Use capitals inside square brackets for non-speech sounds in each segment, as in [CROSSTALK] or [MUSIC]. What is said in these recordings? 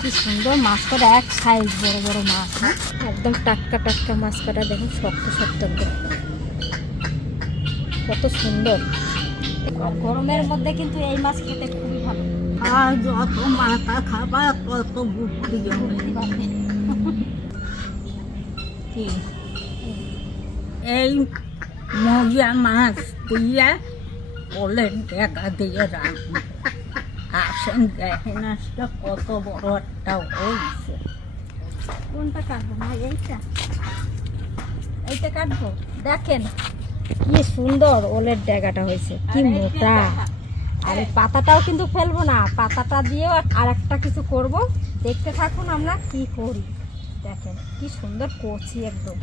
কি সুন্দর মাছ কটা এক সাইজ বড় বড় মাছ হ্যাঁ? একদম টাটকা টাটকা মাছ কটা দেখুন শক্ত শক্ত কত সুন্দর। গরমের মধ্যে কিন্তু এই মাছ খেতে খুবই ভালো। আর যত মাথা খাবার, তত বুদ্ধি কি? এই মজা মাছ দিয়ে বলেন দেখা দিয়ে রাখব। কত বড় একটা হয়েছে কোনটা কাটবো না এইটা এইটা কাটবো দেখেন কি সুন্দর ওলের হয়েছে কি মোটা। আর এই পাতাটাও কিন্তু ফেলব না পাতাটা দিয়েও আর একটা কিছু করব। দেখতে থাকুন আমরা কি করি। দেখেন কি সুন্দর করছি একদম।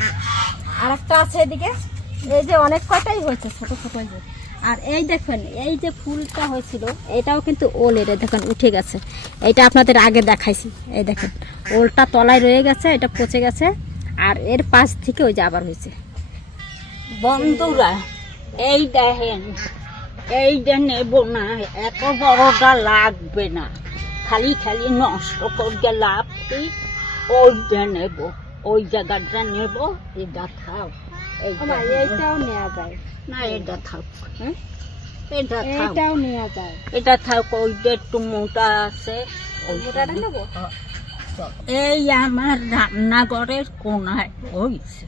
আর একটা আছে এদিকে। এই যে অনেক কটাই হয়েছে ছোট ছোট যে। আর এই দেখেন এই যে ফুলটা হয়েছিল এটাও কিন্তু ওলের এই দেখেন উঠে গেছে। এটা আপনাদের আগে দেখাইছি। এই দেখেন ওলটা তলায় রয়ে গেছে এটা পচে গেছে আর এর পাশ থেকে ওই যে আবার হয়েছে। বন্ধুরা এই দেখেন এই যে নেব না এত বড়টা লাগবে না। খালি খালি নষ্ট করতে লাভ কি? ওই যে নেব ওই জায়গাটা নেব এটা নেব। এইটাও নেওয়া যায়। না এটা থাক হ্যাঁ এটা থাক। এইটাও নেওয়া যায় এটা থাক ওইটা একটু মোটা আছে নেব? এই আমার রান্নাঘরের কোনায় হয়েছে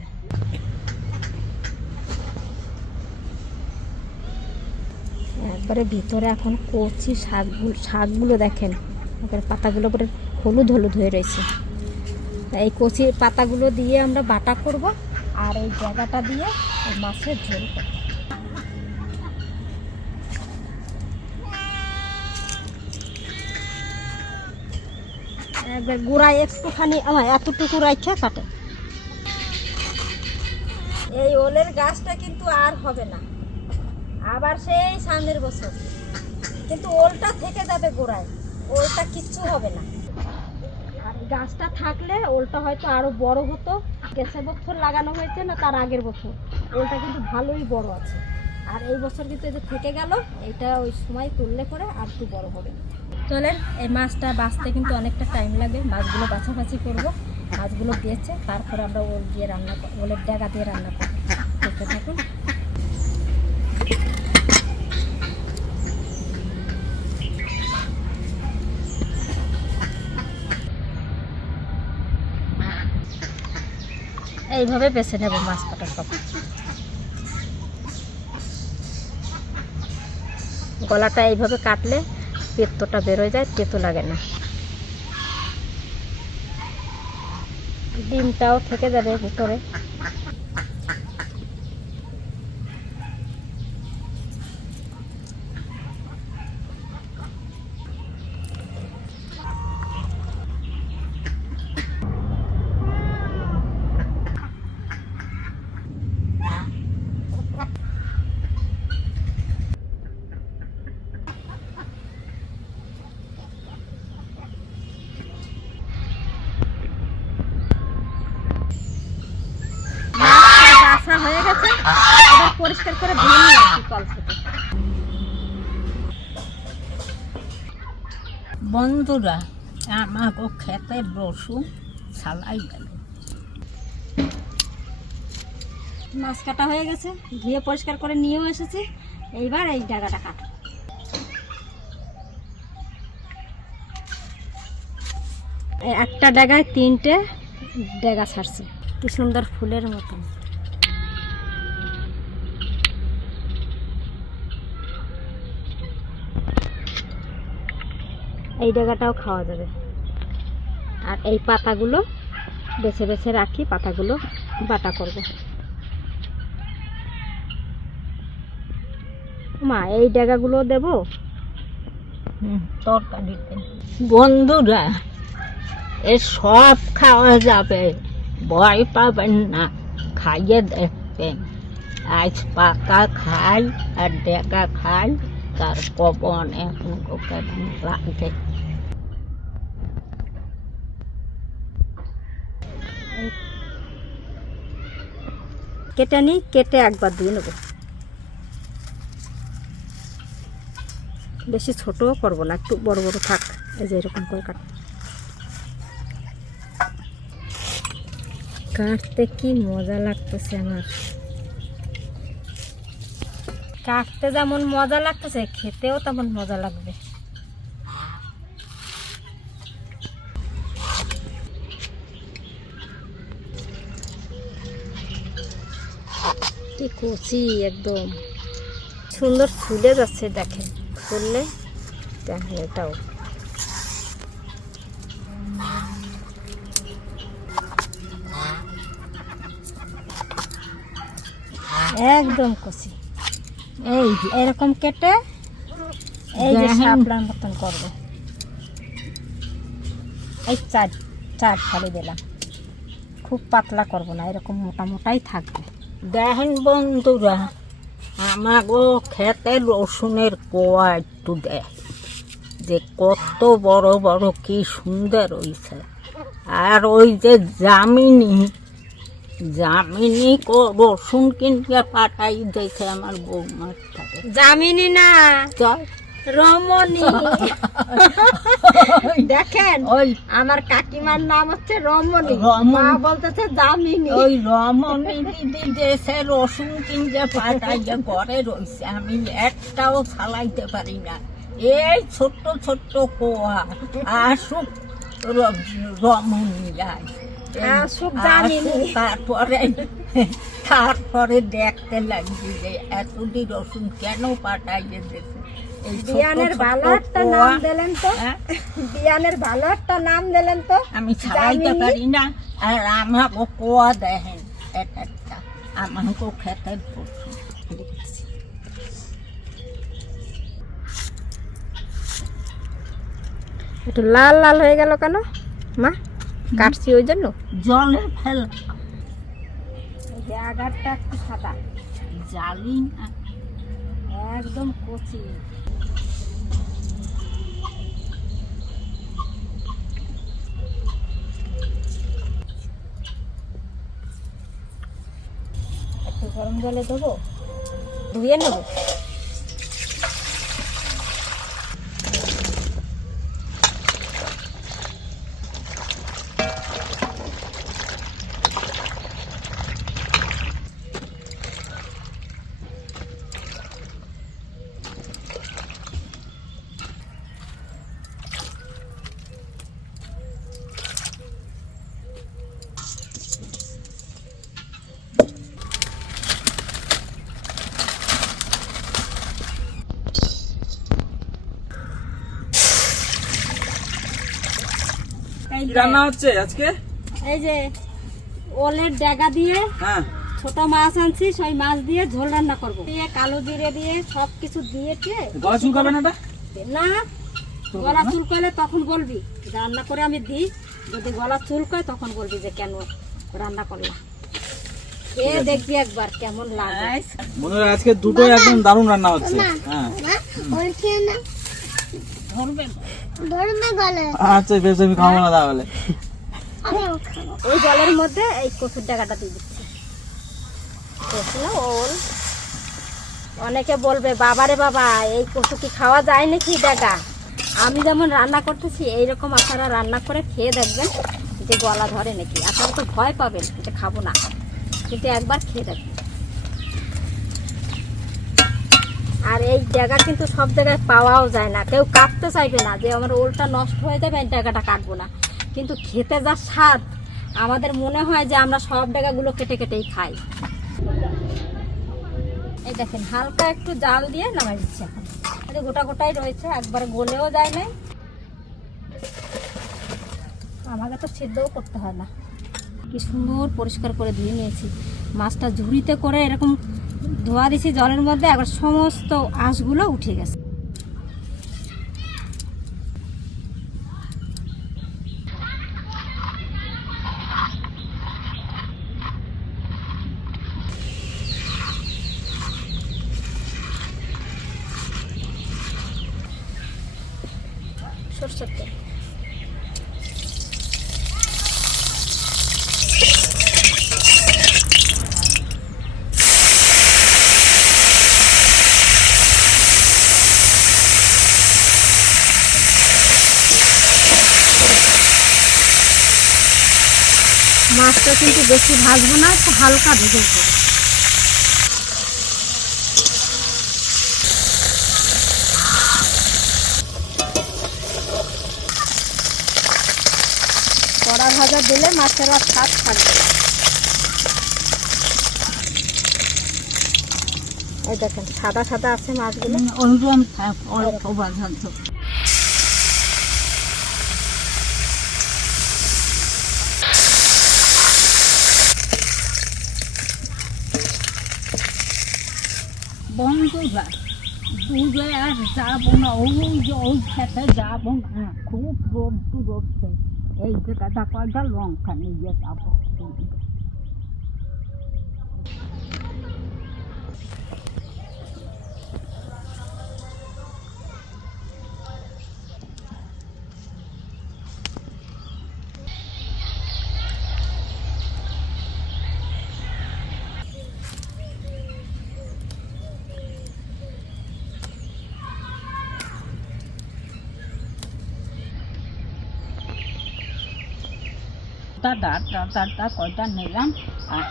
একবারে ভিতরে এখন কচি শাকগুলো শাকগুলো দেখেন একবারে পাতাগুলো পরে হলুদ হলুদ হয়ে রয়েছে। এই কচি পাতাগুলো দিয়ে আমরা বাটা করব আর এই জায়গাটা দিয়ে মাছের ঝোল করব। একবার গুঁড়াই একটুখানি আমার এতটুকু রাখা কাটে। এই ওলের গাছটা কিন্তু আর হবে না। আবার সেই সামনের বছর। কিন্তু ওলটা থেকে যাবে গোড়ায়। ওলটা কিচ্ছু হবে না। আর গাছটা থাকলে ওলটা হয়তো আরও বড় হতো। গেছে বছর লাগানো হয়েছে না তার আগের বছর। ওলটা কিন্তু ভালোই বড় আছে। আর এই বছর কিন্তু এই থেকে গেল এটা ওই সময় তুললে পরে আর একটু বড় হবে চলেন, এই মাছটা বাঁচতে কিন্তু অনেকটা টাইম লাগে। মাছগুলো বাছাবাছি করব, মাছগুলো দিয়েছে তারপরে আমরা ওল দিয়ে রান্না ওলের ডেগা দিয়ে রান্না করব। দেখতে থাকুন। এইভাবে বেছে নেব মাছ কাটা সব গলাটা এইভাবে কাটলে পেত্তটা বেরোয় যায় তেতো লাগে না। ডিমটাও থেকে যাবে ভিতরে মাছটা এবার পরিষ্কার করে ধুয়ে নিয়ে আসি কল থেকে। বন্ধুরা আমাকে খেতে বসু ছালাই গেল। মাছ কাটা হয়ে গেছে ধুয়ে পরিষ্কার করে নিয়েও এসেছি। এইবার এই জায়গাটা কাটো। একটা ডাগায় তিনটে ডেগা ছাড়ছে। কি সুন্দর ফুলের মতন। এই ডেগাটাও খাওয়া যাবে। আর এই পাতাগুলো বেছে বেছে রাখি, পাতাগুলো বাটা করব। মা, এই ডেগাগুলো দেব? তরকারিতে বন্ধুরা, এ সব খাওয়া যাবে। ভয় পাবেন না, খাইয়ে দেখবেন। আজ পাকা খাই, আর ডেকা খাই, তার কবন এখন কেমন লাগে কেটে নিই কেটে একবার দিয়ে নেব। বেশি ছোটও করব না একটু বড় বড় থাক এই যে এরকম করে কাট কাটতে কি মজা লাগতেছে আমার। কাটতে যেমন মজা লাগতেছে খেতেও তেমন মজা লাগবে। কচি একদম। সুন্দর ফুলে যাচ্ছে দেখেন ফুললে। দেখেন এটাও। একদম কচি। এই এরকম কেটে এই যে। শাপলার মতন করব। এই চার চার ফালি দিলাম। খুব পাতলা করব না এরকম মোটা মোটাই থাকবে। দেখেন বন্ধুরা আমাগো খেতে রসুনের কোয়া একটু দেয় যে কত বড় বড় কি সুন্দর হয়েছে আর ওই যে জামিনি জামিনি কো রসুন কিনতে পাঠাই দেখে আমার বৌমার থাকে। জামিনি না? রমণী। [LAUGHS] দেখেন ওই আমার কাকিমার নাম হচ্ছে রমণী। মা বলতেছে জামিনী ওই রমণী দিদি দেশে রসুন কিনতে পাঠাই যে ঘরে রয়েছে আমি একটাও চালাইতে পারি না। এই ছোট্ট ছোট্ট কোয়া। আসুক রমণী জামিনী। তারপরে তারপরে দেখতে লাগবে যে এতটি রসুন কেন পাঠাইয়ে দেশে এই ছোট্ট বিয়ানের ভালো একটা নাম দিলেন তো? হ্যাঁ? বিয়ানের ভালো একটা নাম দিলেন তো? আমি ছাড়াইতে? পারি না। আর আমাকে কোয়া দেখেন? এক একটা। আমাকে খেতে একটু লাল লাল হয়ে গেল কেন? মা কাটছি ওই জন্য? জলে ফেল আগারটা একটু সাদা। জালি না। একদম কচি। গরম জলে দেবো ধুয়ে নেব। কি রান্না হচ্ছে আজকে? এই যে ওলের ডেগা দিয়ে হ্যাঁ। ছোট মাছ আনছি সেই মাছ দিয়ে ঝোল রান্না করব। দিয়ে কালো জিরে দিয়ে সব কিছু দিয়ে গলা চুলকাবে না না গলা চুলকালে তখন বলবি রান্না করে আমি দিই। যদি গলা চুলকায় তখন বলবি যে কেন রান্না করলাম দেখবি একবার কেমন লাগে। বন্ধুরা আজকে দুটো একদম দারুণ রান্না হচ্ছে। হ্যাঁ। ধরবে আচ্ছা বেশ আমি খাব না তাহলে। এই জলের মধ্যে এই কচুর ডাকাটা দিয়ে দিচ্ছি। ওল। অনেকে বলবে বাবারে বাবা এই কচু কি খাওয়া যায় নাকি ডাকা আমি যেমন রান্না করতেছি এইরকম আপনারা রান্না করে খেয়ে দেখবেন যে গলা ধরে নাকি। আপনারা তো ভয় পাবেন যে খাব না। কিন্তু একবার খেয়ে দেখবেন। আর এই জায়গা কিন্তু সব জায়গায় পাওয়াও যায় না। কেউ কাটতে চাইবে না যে আমার ওলটা নষ্ট হয়ে যাবে, এই জায়গাটা কাটবো না। কিন্তু খেতে যা স্বাদ, আমাদের মনে হয় যে আমরা সব জায়গাগুলো কেটে কেটেই খাই। এই দেখেন, হালকা একটু জাল দিয়ে নামাই দিচ্ছি এখন। গোটা গোটাই রয়েছে, একবারে গলেও যায় নাই। আমাকে তো সিদ্ধও করতে হয় না। কি সুন্দর পরিষ্কার করে ধুয়ে নিয়েছি। মাছটা ঝুড়িতে করে এরকম ধোয়া দিছি জলের মধ্যে একবার সমস্ত আঁশগুলো উঠে গেছে সরষের তেল মাছটা কিন্তু বেশি ভাজবো না, একটু হালকা ভেজে ভেজেছি কড়া ভাজা দিলে মাছের আর স্বাদ থাকবে। এই দেখেন, সাদা সাদা আছে মাছগুলো। ওইরকম বন্ধুরা দূরে আর যাব না। ওই যে ওই খেতে যাব না। খুব রোদ্দুর উঠছে এই জায়গাটা কয়টা লঙ্কা নিয়ে যাব। দাদা কয়টা নিলাম? আর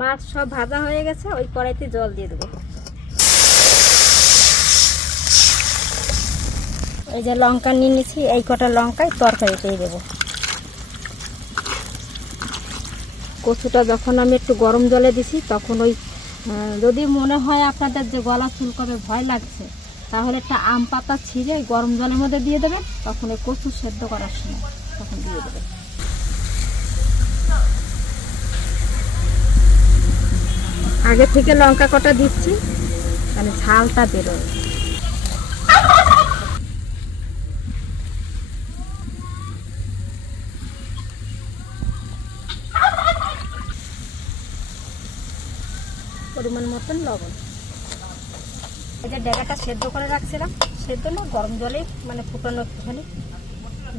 মাছ সব ভাজা হয়ে গেছে, ওই কড়াইতে জল দিয়ে দেবো। এই যে লঙ্কা নিয়ে নিয়েছি, এই কটা লঙ্কায় তরকারি তরকারিতেই দেবো। কচুটা যখন আমি একটু গরম জলে দিছি, তখন ওই যদি মনে হয় আপনাদের যে গলা চুলকবে, ভয় লাগছে তাহলে একটা আম পাতা ছিঁড়ে গরম জলের মধ্যে দিয়ে দেবেন, তখন ওই কচু সেদ্ধ করার সময় তখন দিয়ে দেবেন। আগে থেকে লঙ্কা কটা দিচ্ছি মানে ঝালটা বেরোয় পরিমাণ মতন লবণ। এই যে ডেগাটা সেদ্ধ করে রাখছিলাম, সেদ্ধ না, গরম জলে মানে ফুটানো একটুখানি।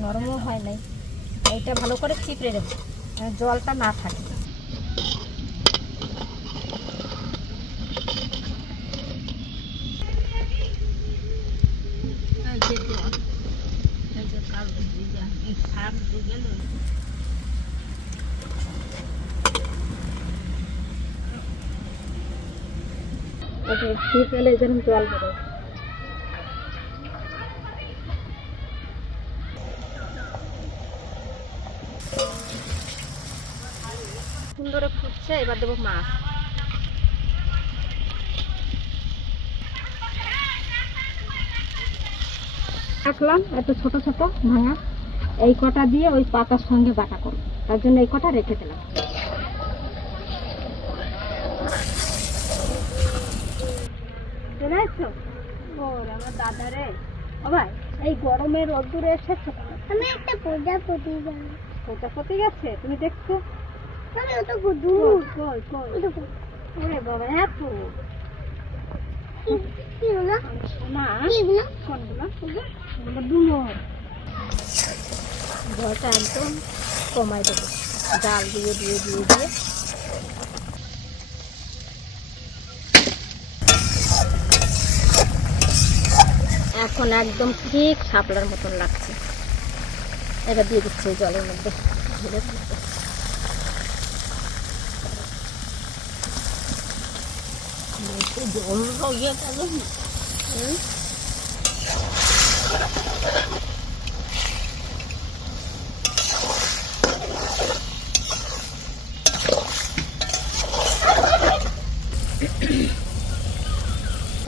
নরমও হয় নাই। এইটা ভালো করে চিপড়ে দেবো মানে জলটা না থাকে এই যে জল এই যে কালো দিয়ে এই শাক দিয়ে গেল এই যে শীতকালে যেরকম জল বেরোয়। সুন্দরে ফুটছে এবার দেবো মাছ। রাখলাম এত ছোট ছোট ভাঙা। এই কটা দিয়ে ওই পাতার সঙ্গে বাটা করব। তার জন্য এই কটা রেখে দিলাম। আসছো ওর আমার দাদা রে। ভাই এই গরমে রোদ্দুরে এসেছ আমি একটা প্রজাপতি প্রজাপতি গেছে? তুমি দেখছ? আমি ওটা দূর। কই কই ওরে বাবা এত। কি হলো? না কি হলো? কোনগুলো ওগুলো ডুমোর জলটা একদম কমাই দেবো। জাল দিয়ে দিয়ে দিয়ে দিয়ে। এখন একদম ঠিক শাপলার মতন লাগছে। এবার দিয়ে দিচ্ছি জলের মধ্যে।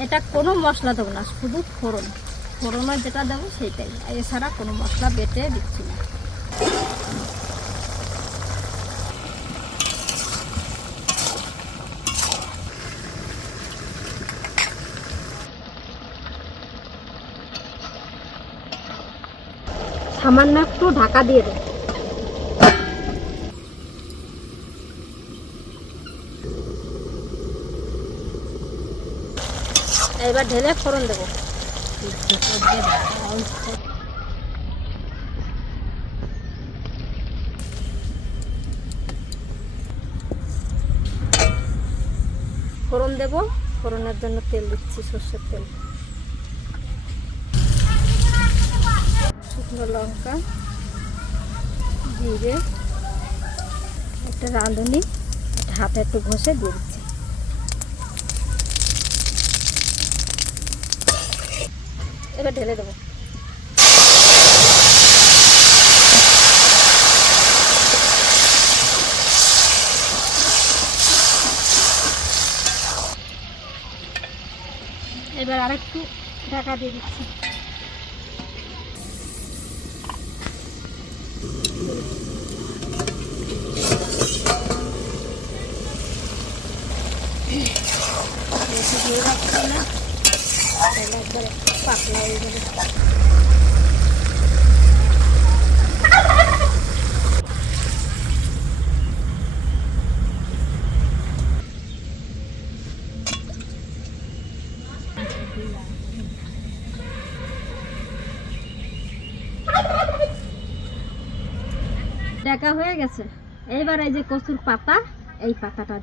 এটা কোনো মশলা দেবো না, শুধু ফোড়ন। ফোড়নে যেটা দেবো সেইটাই। আর এছাড়া কোনো মশলা বেটে দিচ্ছি না। সামান্য একটু ঢাকা দিয়ে দেবো। এবার ঢেলে ফোড়ন দেবো। ফোড়ন দেবো। ফোড়নের জন্য তেল দিচ্ছি, সর্ষের তেল। শুকনো লঙ্কা, জিরে, একটা রাঁধুনি হাতে একটু ঘষে দিয়ে এবার ঢেলে দেবো। এবার আরেকটু ঢাকা দিয়ে দিচ্ছি। একবারে দেখা হয়ে গেছে। এইবার এই যে কচুর পাতা এই পাতাটা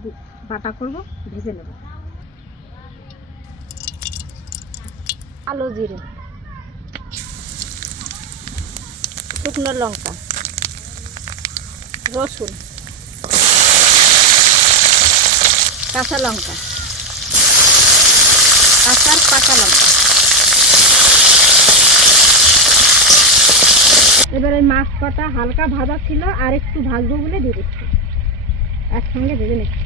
বাটা করব ভেজে নেব। আলো, জিরে। শুকনো লঙ্কা। রসুন। কাঁচা লঙ্কা। কাঁচার পাকা লঙ্কা। এবার মাছ কটা হালকা ভাজা ছিল, আর একটু ভাজবো বলে দিয়ে দিচ্ছি। একসঙ্গে ভেজে নিচ্ছি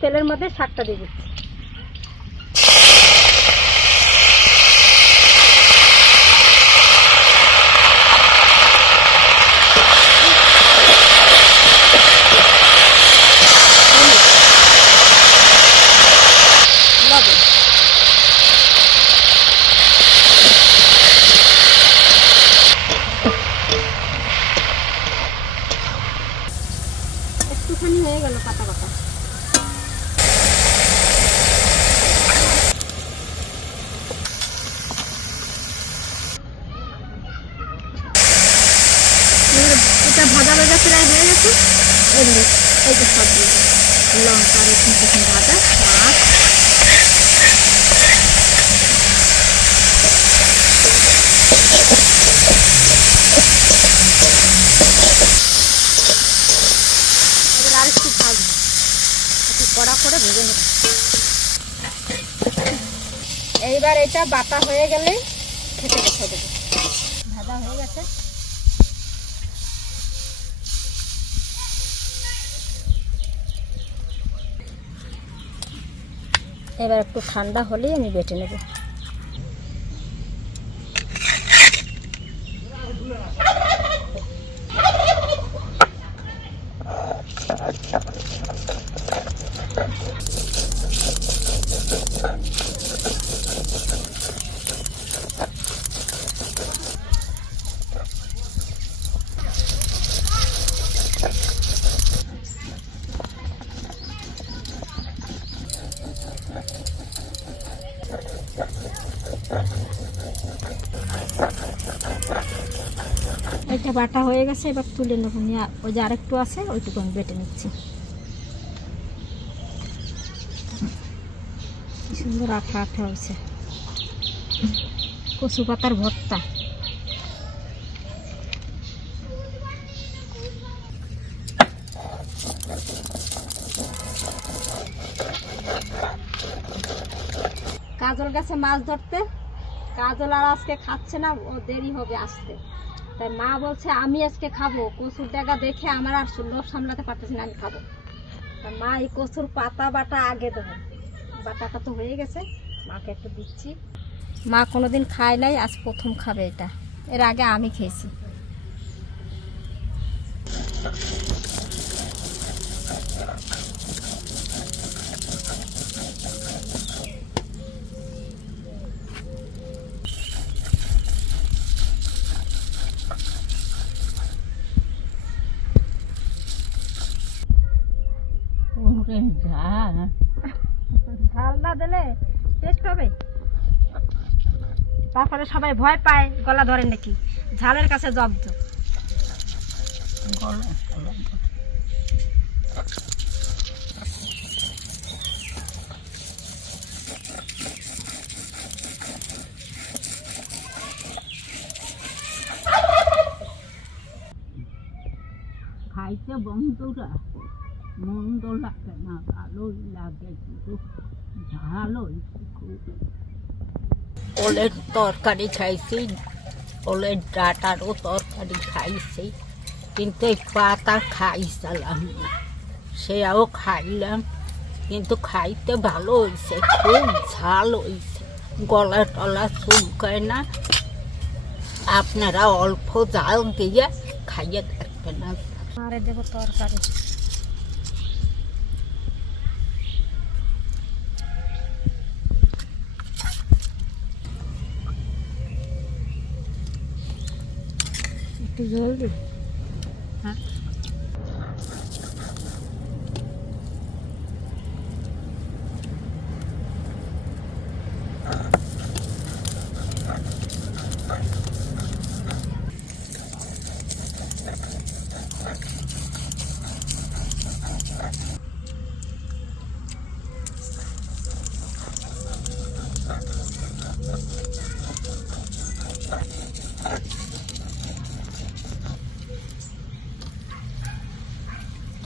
তেলের মধ্যে শাকটা দিয়ে দিচ্ছি লবণ একটুখানি হয়ে গেল পাতা পাতা এটা ভাজা ভাজা প্রায় হয়ে গেছে এবারে এই যে সব দিয়ে দিচ্ছি। লঙ্কা রসুন টসুন ভাজা মাছ এবার আর একটু ভাজবো একটু কড়া করে ভেজে নেব এইবার এটা বাতা হয়ে গেলে খেতে বসে দেবো। ভাজা হয়ে গেছে। এবার একটু ঠান্ডা হলেই আমি বেটে নেব। এটা বাটা হয়ে গেছে, এবার তুলে নেব। ওই যে আরেকটু আছে, ওইটুকু আমি বেটে নিচ্ছি। সুন্দর আঠা আঠা হয়েছে। কচু পাতার ভর্তা কাজল গেছে মাছ ধরতে। কাজল আর আজকে খাচ্ছে না, ও দেরি হবে আসতে। তাই মা বলছে, আমি আজকে খাব। কচুর জায়গা দেখে আমার আর লোভ সামলাতে পারতেছি না, আমি খাব। তা মা এই কচুর পাতা বাটা আগে দেবো। বাটাটা তো হয়ে গেছে, মাকে একটু দিচ্ছি। মা কোনোদিন খায় নাই, আজ প্রথম খাবে এটা। এর আগে আমি খেয়েছি ওরে যা ঝাল না দিলে টেস্ট হবে তারপরে সবাই ভয় পায় গলা ধরে নাকি? ঝালের কাছে জব্দ খাইতে বন্ধুরা মন্দ লাগে না ভালোই লাগে কিন্তু ভালোই খুব ওলের তরকারি খাইছি, ওলের ডাটারও তরকারি খাইছি, কিন্তু এই পাতা খাইছিলাম না। সেও খাইলাম, কিন্তু খাইতে ভালো হয়েছে খুব ঝাল হয়েছে গলা টলা চুলকায় না। আপনারা অল্প জাল দিয়ে খাইয়ে থাকবেন না দেবো তরকারি। একটু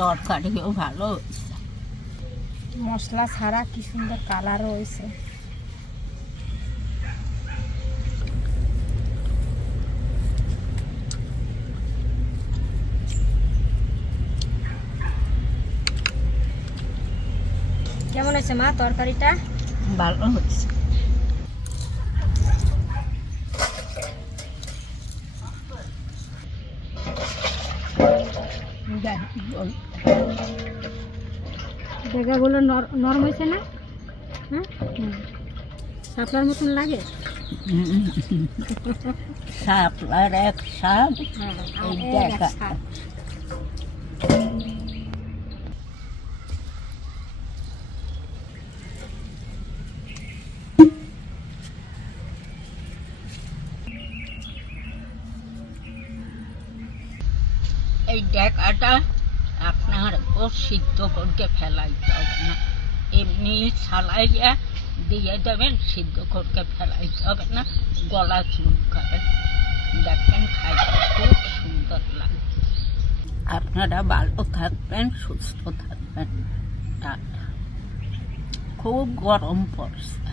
তরকারিও ভালো হয়েছে মশলা ছাড়া কি সুন্দর কালারও হয়েছে কেমন হয়েছে মা তরকারিটা? ভালো হয়েছে। জায়গাগুলো নরম হয়েছে না? হ্যাঁ? শাপলার মতন লাগে। সাপলার এক সাপ হ্যাঁ এই ডেকাটা সিদ্ধ করতে ফেলাইতে হবে না। এমনি সালাইয়া দিয়ে দেবেন, সিদ্ধ করতে ফেলাইতে হবে না। গলা চুল চুলকাবে দেখবেন খাইতে খুব সুন্দর লাগে আপনারা ভালো থাকবেন, সুস্থ থাকবেন। খুব গরম পড়ছে।